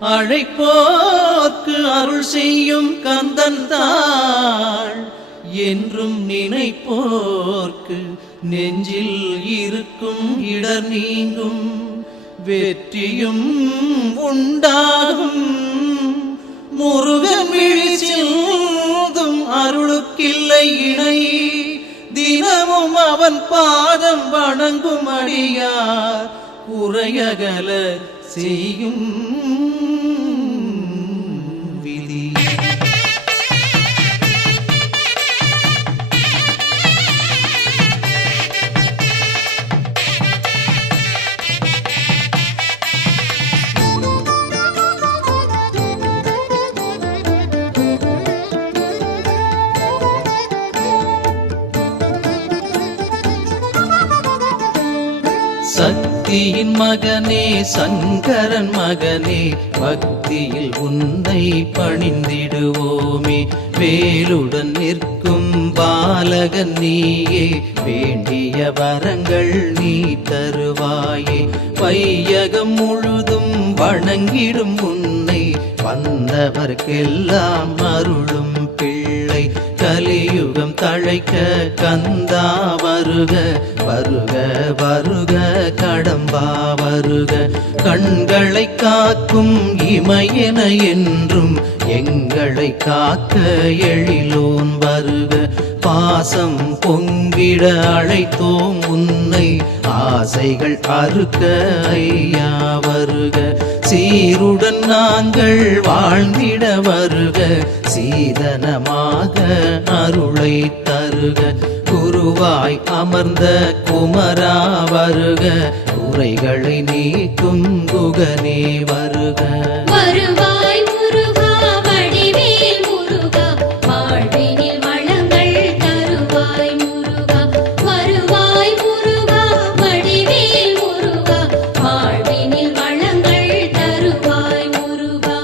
அழைப்போர்க்கு அருள் செய்யும் கந்தன் தாள் என்றும் நினைப்போர்க்கு நெஞ்சில் இருக்கும் இடர் நீங்கும் வெற்றியும் உண்டாகும். முருகன் விழிசிந்தும் அருளுக்கில்லை இணை, தினமும் அவன் பாதம் வணங்கும் அடியார் குறையகல செய்யும் விதி. சக்தியின் மகனே சங்கரன் மகனே, பக்தியில் உன்னை பணிந்திடுவோமே. வேலுடன் நிற்கும் பாலகன் நீயே, வேண்டிய வரங்கள் நீ தருவாயே. வையகம் முழுதும் வணங்கிடும் உன்னை, வந்தவர்க்கெல்லாம் அருளும் பிள்ளை. கலியுகம் தழைக்க கந்தா வருக, வருக வருக கடம்பா வருக. கண்களை காக்கும் இமையென என்றும் எங்களை காக்க எழிலோன் வருக. பாசம் பொங்கிட அழைத்தோம் உன்னை, ஆசைகள் அறுக்க ஐயா வருக. சீருடன் நாங்கள் வாழ்ந்திட வருக, சீதனமாக அருளை தருக. குருவாய் அமர்ந்த குமரா வருக, குறைகளை நீக்கும் குகனே வருக. வருவாய் முருகா வடிவேல் முருகா, வாழ்வினில் வளங்கள் தருவாய் முருகா. வருவாய் முருகா வடிவேல் முருகா, வாழ்வினில் வளங்கள் தருவாய் முருகா.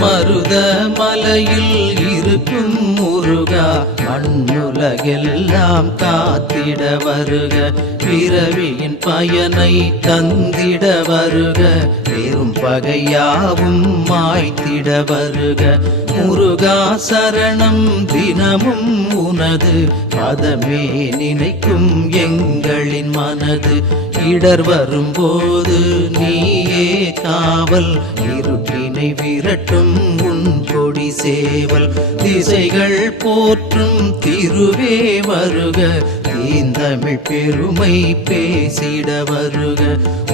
மருத மலையில் இருக்கும் முருகா, மண்ணுலகெல்லாம் காத்திட வருக. பிறவியின் பயனை தந்திட வருக, பெரும் பகையாவும் மாய்த்திட வருக. முருகா சரணம் தினமும் உனது பதமே நினைக்கும் எங்களின் மனது. இடர் வரும்போது நீயே காவல், இருட்டினை விரட்டும் உன் கொடி சேவல். திசைகள் போற்றும் திருவே வருக, தீந்தமிழ் பெருமை பேசிட வருக.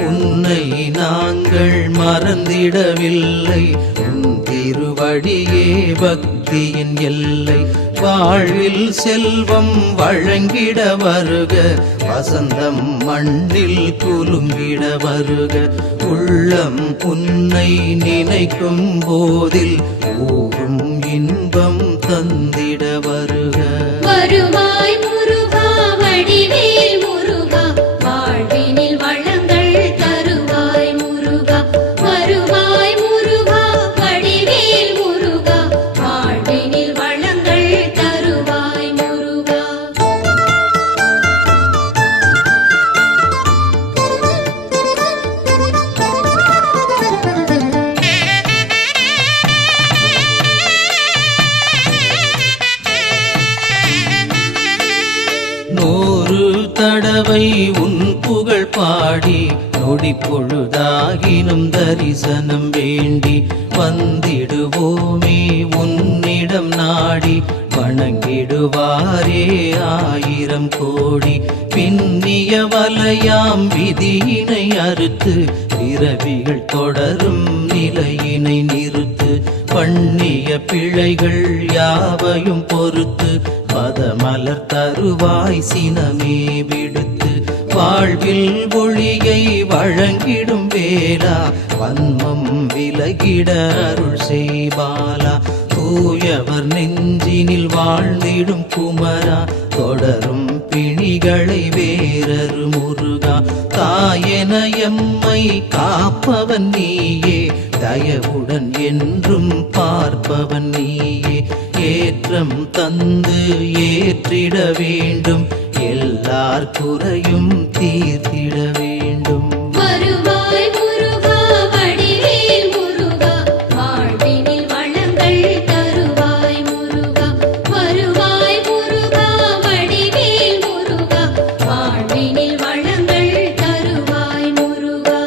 உன்னை நாங்கள் மறந்திடவில்லை, உன் திருவடியே பக்தியின் எல்லை. வாழ்வில் செல்வம் வழங்கிட வருக, வசந்தம் மண்ணில் குலுங்கிட வருக. உள்ளம் உன்னை நினைக்கும் போதில் ஊரும் இன்பம் தந்திட வருக. வருவாய் முருகா வடிவேல் முருகா, வாழ்வினில் வளங்கள் தருவாய் முருகா. வருவாய் முருகா வடிவேல் முருகா, வாழ்வினில் வளங்கள் தருவாய் முருகா. நூறு தடவை உன் புகழ் பாடி, நொடி பொழுதாகினும் தரிசனம் வேண்டி வந்திடுவோமே உன்னிடம் நாடி. வணங்கிடுவாரே ஆயிரம் கோடி, பின்னிய வலையாம் விதியினை அறுத்து, பிறவிகள் தொடரும் நிலையினை நிறுத்து. பண்ணிய பிழைகள் யாவையும் பொறுத்து, பதமலர் தருவாய் சினமே விடுத்து. வாழ்வில் ஒளியை வழங்கிடும் வேளா, வன்மம் விலகிட அருள் செய்பாலா. தூயவர் நெஞ்சினில் வாழ்ந்திடும் குமரா தொடரும் பிணிகளை வேறரு முருகா தாயென எம்மை காப்பவன் நீயே தயவுடன் என்றும் பார்ப்பவன் நீயே ஏற்றம் தந்து ஏற்றிட வேண்டும் எல்லார் குறையும் தீர்த்திட வேண்டும். வருவாய் முருகா வடிவேல் முருகா வாழ்வினில் வளங்கள் தருவாய் முருகா வருவாய் முருகா வடிவேல் முருகா வாழ்வினில் வளங்கள் தருவாய் முருகா.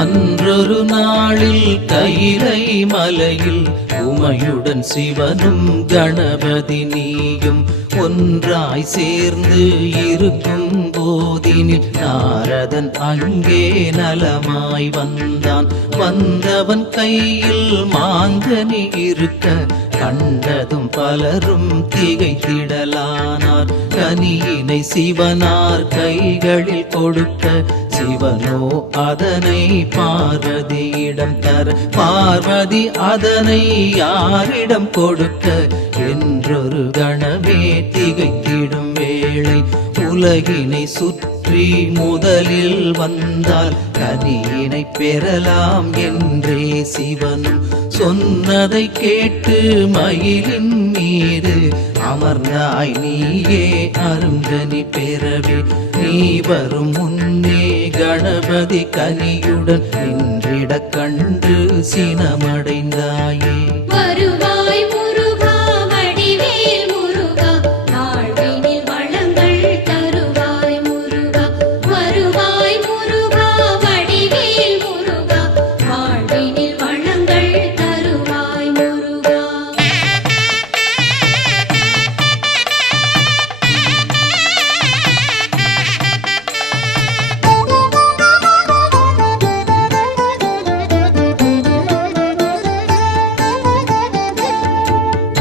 அன்றொரு நாளில் கைலை மலையில் உமையுடன் சிவனும் கணபதி நீயும் ஒன்றாய் சேர்ந்து இருக்கும் போதினில் நாரதன் அங்கே நலமாய் வந்தான். வந்தவன் கையில் மாங்கனி இருக்க கண்டதும் பலரும் திகைத்திடலானார். கனியினை சிவனார் கைகளில் கொடுக்க சிவனோ அதனை பார்வதியிடம் தர பார்வதி அதனை யாரிடம் கொடுக்க என்றொரு கணமே திகைத்திடும் வேளை உலகினை சுற்றி முதலில் வந்தால் கனியினை பெறலாம் என்றே சிவனும் சொன்னதை கேட்டு மயிலின் மீது அமர்ந்தாய் நீயே அருங்கனி பெறவே நீ வரும் முன்னே கணபதி கனியுடன் நின்றிட கண்டு சினமடைந்தாயே. வருவாய் முருகா வடிவேல் முருகா வாழ்வினில் வளங்கள் தருவாய் முருகா வருவாய் முருகா வடிவேல் முருகா வாழ்வினில் வளங்கள் தருவாய் முருகா.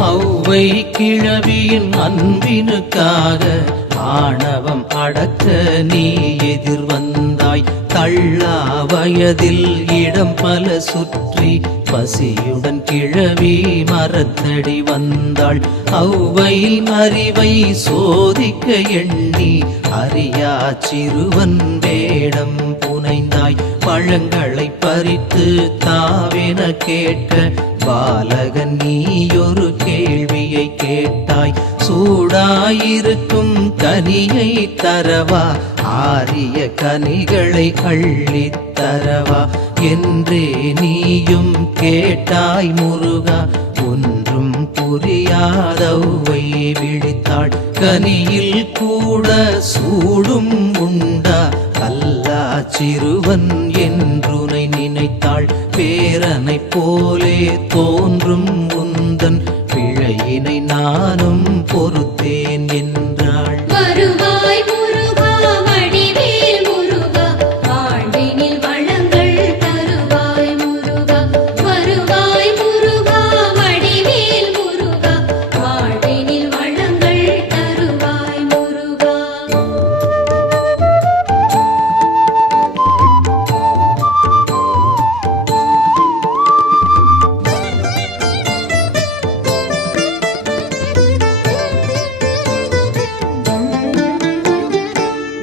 ஔவை கிழவியின் அன்பினுக்காக ஆணவம் அடக்க நீ எதிர் வந்தாய். தள்ளா வயதில் இடம் பல சுற்றி பசியுடன் கிழவி மரத்தடி வந்தாள். ஔவை அறிவை சோதிக்க எண்ணி அறியா சிறுவன் வேடம் புனைந்தாய். பழங்களை பறித்து தாவென கேட்க பாலகன் நீயொரு கேள்வியை கேட்டாய். சூடாயிருக்கும் கனியை தரவா ஆரிய கனிகளை அள்ளித் தரவா என்றே நீயும் கேட்டாய் முருகா. ஒன்றும் புரியாதவை விழித்தாள். கனியில் கூட சூடும் உண்டா கல்லா சிறுவன் என்றுனை நினைத்தாள். பேரனை போலே தோன்றும் உந்தன் பிழையினை நானும் பொறுத்தேன் என்றாள். வருவாய் முருகா வடிவேல் முருகா வாழ்வினில் வளங்கள் தருவாய் முருகா வருவாய் முருகா வடிவேல் முருகா வாழ்வினில் வளங்கள் தருவாய் முருகா.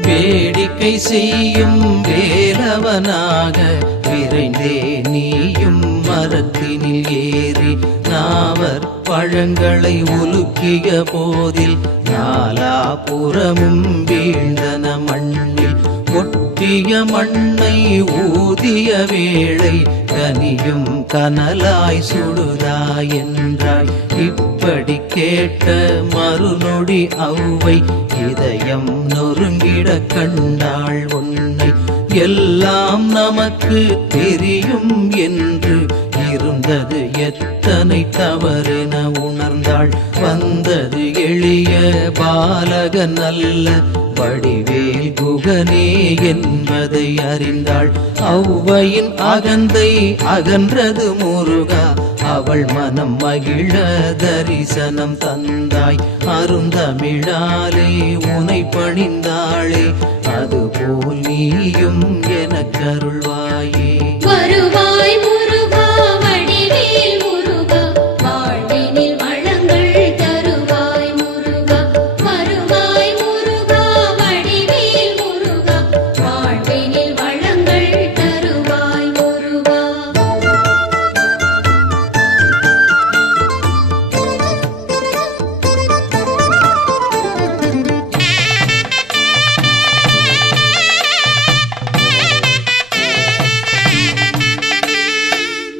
வேடிக்கை செய்யும் வேலவனாக விரைந்தே நீயும் மரத்தினில் ஏறி நாவர் பழங்களை உலுக்கிய போதில் நாலாபுறமும் வீழ்ந்தன மண்ணில். ஒட்டிய மண்ணை ஊதிய வேளை கனியும் கனலாய் சுடுதாய் என்றாய். இப்படி கேட்ட மறுநொடி ஔவை இதயம் நொறுங்கிட கண்டாள் உன்னை. எல்லாம் நமக்கு தெரியும் என்று இருந்தது எத்தனை தவறென உணர்ந்தாள். வந்தது எளிய பாலகன் அல்ல வடிவேல் குகனே என்பதை அறிந்தாள். ஔவையின் அகந்தை அகன்றது முருகா அவள் மனம் மகிழ தரிசனம் தந்தாய். அருந்தமிழாலே உனை பணிந்தாளே, அதுபோல் நீயும் எனக்கருள்வாயே. வருவாய் முருகா வடிவேல் முருகா, வாழ்வினில் வளங்கள் தருவாய் முருகா. வருவாய் முருகா வடிவேல் முருகா, வாழ்வினில் வளங்கள் தருவாய் முருகா.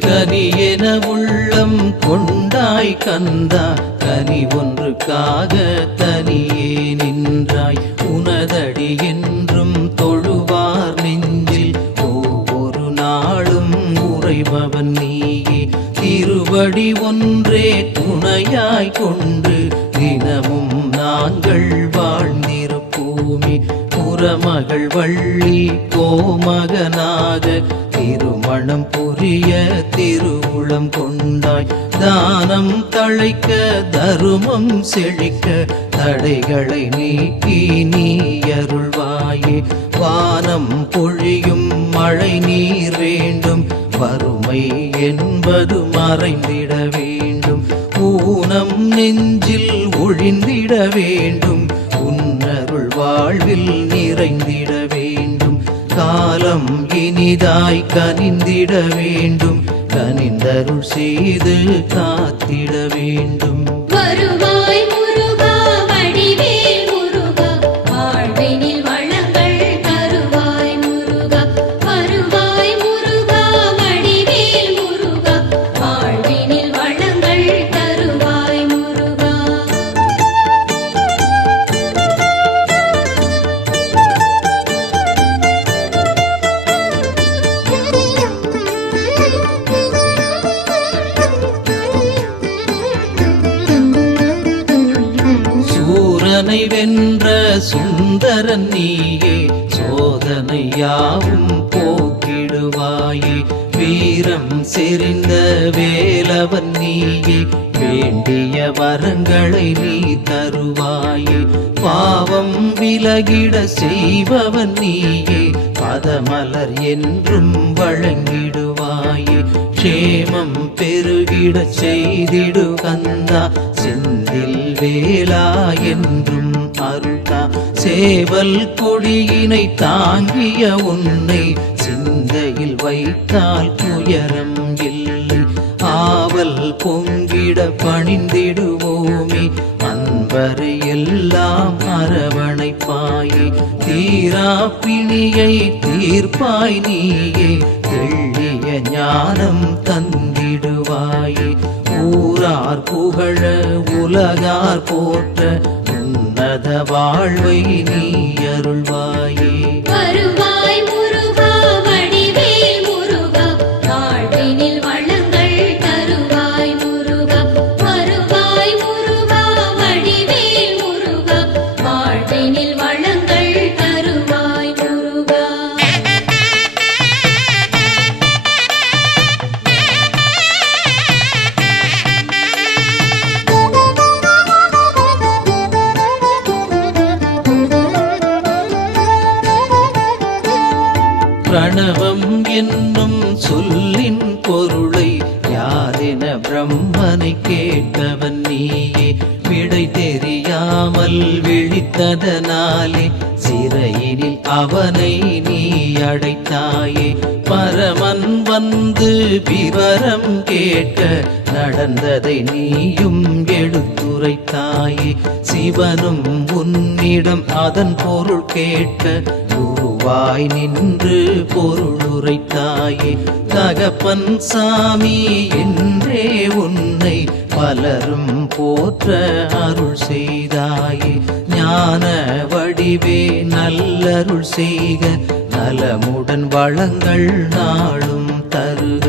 கனியென உள்ளம் கொண்டாய் கந்தா, கனி ஒன்றுக்காக தனியே நின்றாய். உனதடி என்றும் தொழுவார் நெஞ்சில் ஒவ்வொரு நாளும் உறைபவன் நீயே. திருவடி ஒன்றே துணையாய் கொண்டு தினமும் நாங்கள் வாழ்ந்திருப்போமே. புறமகள் வள்ளி கோமகனாக திருமணம் புரிய திருவுளம் கொண்டாய். தானம் தழைக்க தருமம் செழிக்க தடைகளை நீக்கி நீ அருள்வாயே. வானம் பொழியும் மழை நீர் வேண்டும், வறுமை என்பது மறைந்திட வேண்டும். ஊனம் நெஞ்சில் ஒழிந்திட வேண்டும், உன்னருள் வாழ்வில் நிறைந்திட வேண்டும். காலம் இனிதாய் கனிந்திட வேண்டும், கனிந்தருள் செய்து காத்திட வேண்டும். வருவாய் முருகா வடிவேல் முருகா, வாழ்வினில் வளங்கள் தருவாய் முருகா. வருவாய் முருகா வடிவேல் முருகா, வாழ்வினில் வளங்கள் தருவாய் முருகா. சூரனை வென்ற சுந்தரன் நீயே, சோதனை யாவும் போக்கிடுவாயே. வீரம் செறிந்த வேலவன் நீயே, வேண்டிய வரங்களை நீ தருவாயே. பாவம் விலகிட செய்பவன் நீயே, பதமலர் என்றும் வழங்கிடுவாயே. க்ஷேமம் பெருகிட செய்திடு கந்தா, செந்தில் வேலா என்றும் அருள்தா. சேவல் கொடியினை தாங்கிய உன்னை சிந்தையில் வைத்தால் துயரம் இல்லை. ஆவல் பொங்கிட பணிந்திடுவோமே, அன்பரை எல்லாம் அரவணைப்பாயே. தீரா பிணியை தீர்ப்பாய் நீயே, தெள்ளிய ஞானம் தந்திடுவாயே. ஊரார் புகழ உலகார் போற்ற உன்னத வாழ்வை நீ அருள்வாயே. வருவாய் முருகா வடிவேல் முருகா, வாழ்வினில் வளங்கள் தருவாய் முருகா. வருவாய் முருகா வடிவேல் முருகா, வாழ்வினில் வளங்கள் தருவாய் முருகா. பிரணவம் என்னும் சொல்லின் பொருளை யாரென பிரம்மனை கேட்டவன் நீயே. விடை தெரியாமல் விழித்ததனாலே சிறையினில் அவனை நீ அடைத்தாயே. பரமன் வந்து விவரம் கேட்க நடந்ததை நீயும் எடுத்துரைத்தாயே. சிவனும் உன்னிடம் அதன் பொருள் கேட்க குருவாய் நின்று பொருளுரைத்தாயே. தகப்பன் சாமி என்றே உன்னை பலரும் போற்ற அருள் செய்தாயே. ஞான வடிவே நல்லருள் செய்க, நலமுடன் வளங்கள் நாளும் தருக.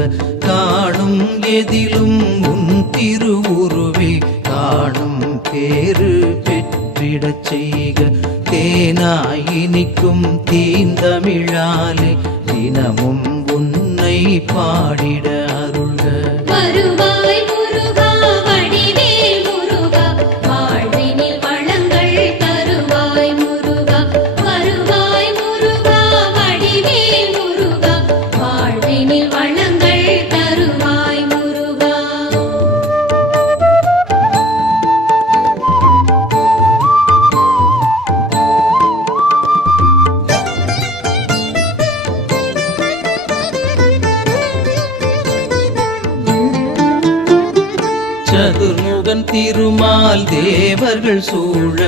காணும் எதிலும் உன் திருவுருவே, காணும் பேரு பெற்றிடச் செய்க. தேனாய் இனிக்கும் தீந்தமிழாலே தினமும் உன்னை பாடிட அருள்க. வருவாய் திருமால் தேவர்கள் சூழ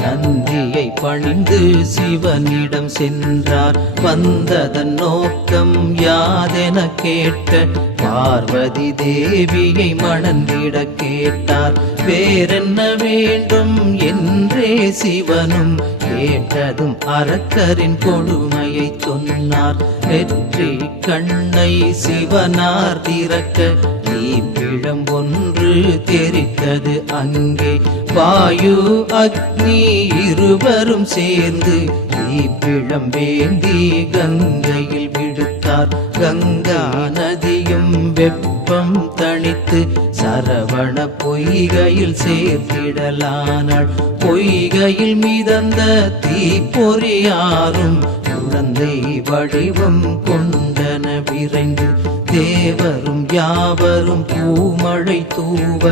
நந்தியை பணிந்து சிவனிடம் சென்றார். வந்ததன் நோக்கம் யாதென கேட்க பார்வதி தேவியை மணந்திட கேட்டார். வேறென்ன வேண்டும் என்றே சிவனும் கேட்டதும் அரக்கரின் கொடுமையை சொன்னார். வெற்றி கண்ணை சிவனார் திறக்க தீப்பிழம் ஒன்று தெரித்தது அங்கே. வாயு அக்னி இருவரும் சேர்ந்து தீப்பிழம் வேந்தி கங்கையில் விடுத்தார். கங்கா நதியும் வெப்பம் தணித்து சரவண பொய்கையில் சேர்த்திடலானாள். பொய்கையில் மிதந்த தீப்பொறியாரும் குழந்தை வடிவம் கொண்டன விரைந்து. தேவரும் யாவரும் பூமழை தூவ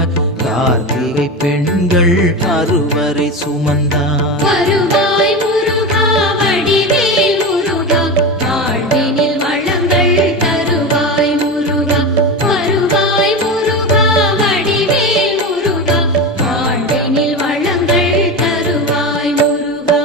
கார்த்திகை பெண்கள் அறுவரை சுமந்தார். வருவாய் முருகா வடிவேல் முருகா வாழ்வினில் வளங்கள் தருவாய் முருகா. வருவாய் முருகா வடிவேல் முருகா வாழ்வினில் வளங்கள் தருவாய் முருகா.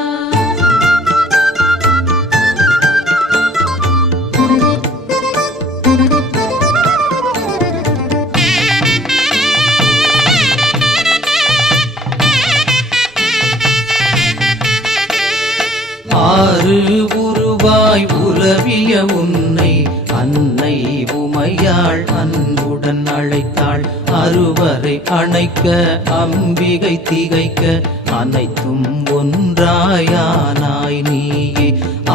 ஆறு உருவாய் உலவிய உன்னை அன்னை உமையாள் அன்புடன் அழைத்தாள். அறுவரை அணைக்க அம்பிகை திகைக்க அனைத்தும் ஒன்றாயானாய் நீயே.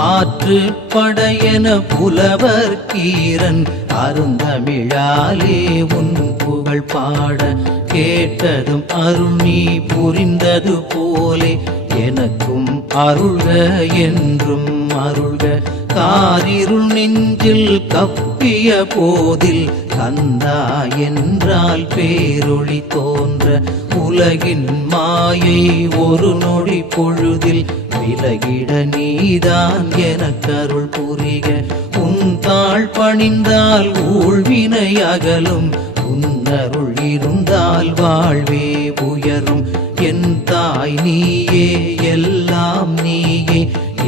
ஆற்று படையென புலவர் கீரன் அருந்தமிழாலே உன் புகழ் பாட கேட்டதும் அருள் நீ புரிந்தது போலே எனக்கும் அருள்க என்றும் அருள்க. காரிருள் நெஞ்சில் கப்பிய போதில் கந்தா என்றால் பேரொளி தோன்ற. உலகின் மாயை ஒரு நொடி பொழுதில் விலகிட நீதான் எனக்கருள் புரிக. உன் தாழ் பணிந்தால் ஊழ்வினை அகலும். உன்னருள் இருந்தால் வாழ்வே உயரும். என் தாய் நீயே எல்லாம் நீயே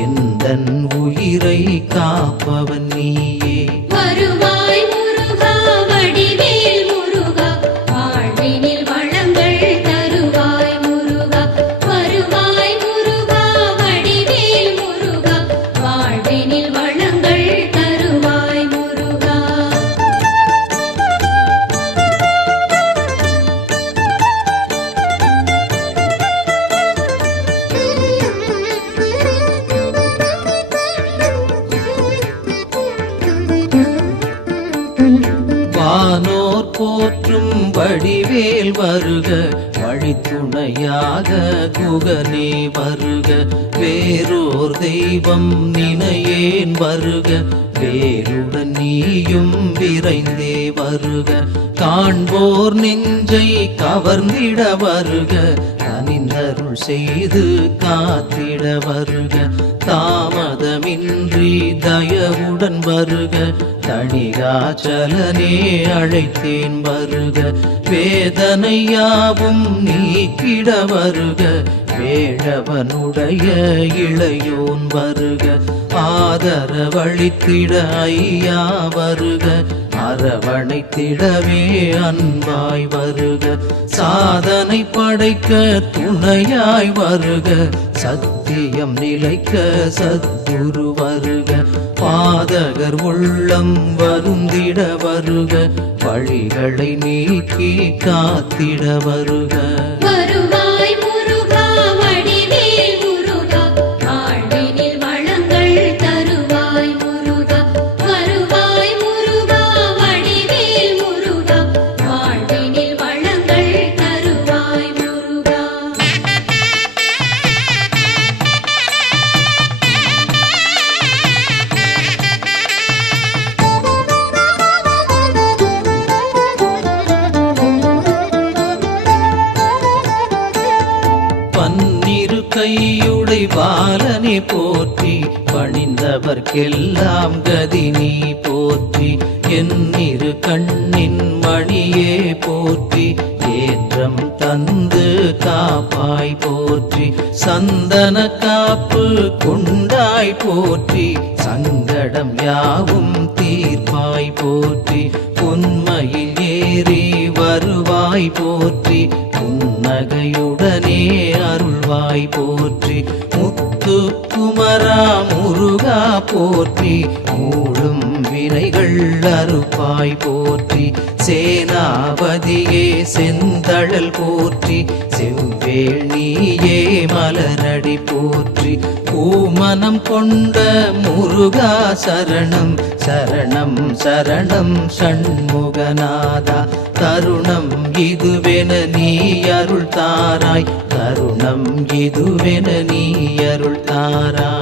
எந்தன் உயிரை காப்பவன் நீயே. வருவாய் முருகா வடிவேல் முருகா வாழ்வினில் வளங்கள் தருவாய் முருகா. வருவாய் முருகா வடிவேல் முருகா வாழ்வினில் வளங்கள் தருவாய் முருகா. வானோர் போற்றும் வடிவேல் வருக. வழித்துணையாக குகனே வருக. வேறோர் தெய்வம் நினையேன் வருக. வேருடன் நீயும் விரைந்தே வருக. காண்போர் நெஞ்சை கவர்ந்திட வருக. கனிந்தருள் செய்து காத்திட வருக. தாமதமின்றி தயவுடன் வருக. தணிகாச்சலனே அழைத்தேன் வருக. வேதனையாவும் நீக்கிட வருக. வேழவனுடைய இளையோன் வருக. ஆதரவளித்திட ஐயா வருக. அரவணைத்திடவே அன்பாய் வருக. சாதனை படைக்க துணையாய் வருக. சத்தியம் நிலைக்க சத்குரு வருக. பாதகர் உள்ளம் வருந்திட வருக. வழிகளை நீக்கி காத்திட வருக. வருவாய் முருகா வடிவேல் முருகா வாழ்வினில் வளங்கள் தருவாய் முருகா. வருவாய் முருகா வடிவேல் முருகா வாழ்வினில் வளங்கள் தருவாய் முருகா. பன்னிரு கையுடை பாலனை போற்றி பணிந்தவர்க்கெல்லாம் கதி நீ போற்றி. என்னிரு கண்ணின் மணியே போற்றி ஏற்றம் தந்து காப்பாய் போற்றி சந்தன காப்பு கொண்டாய் போற்றி சங்கடம் யாவும் தீர்ப்பாய் போற்றி பொன்மையில் ஏறி வருவாய் போற்றி புன்னகையுடனே அருள்வாய் போற்றி முத்து குமரா முருகா போற்றி மூடும் வினைகள் அறுப்பாய் போற்றி சேனாபதியே செந்தழல் போற்றி செவ்வேள் நீயே மலரடி போற்றி பூமனம் கொண்ட முருகா சரணம் சரணம் சரணம் சண்முகநாதா தருணம் இதுவென நீ அருள் தாராய் தருணம் இதுவென நீ அருள் தாராய்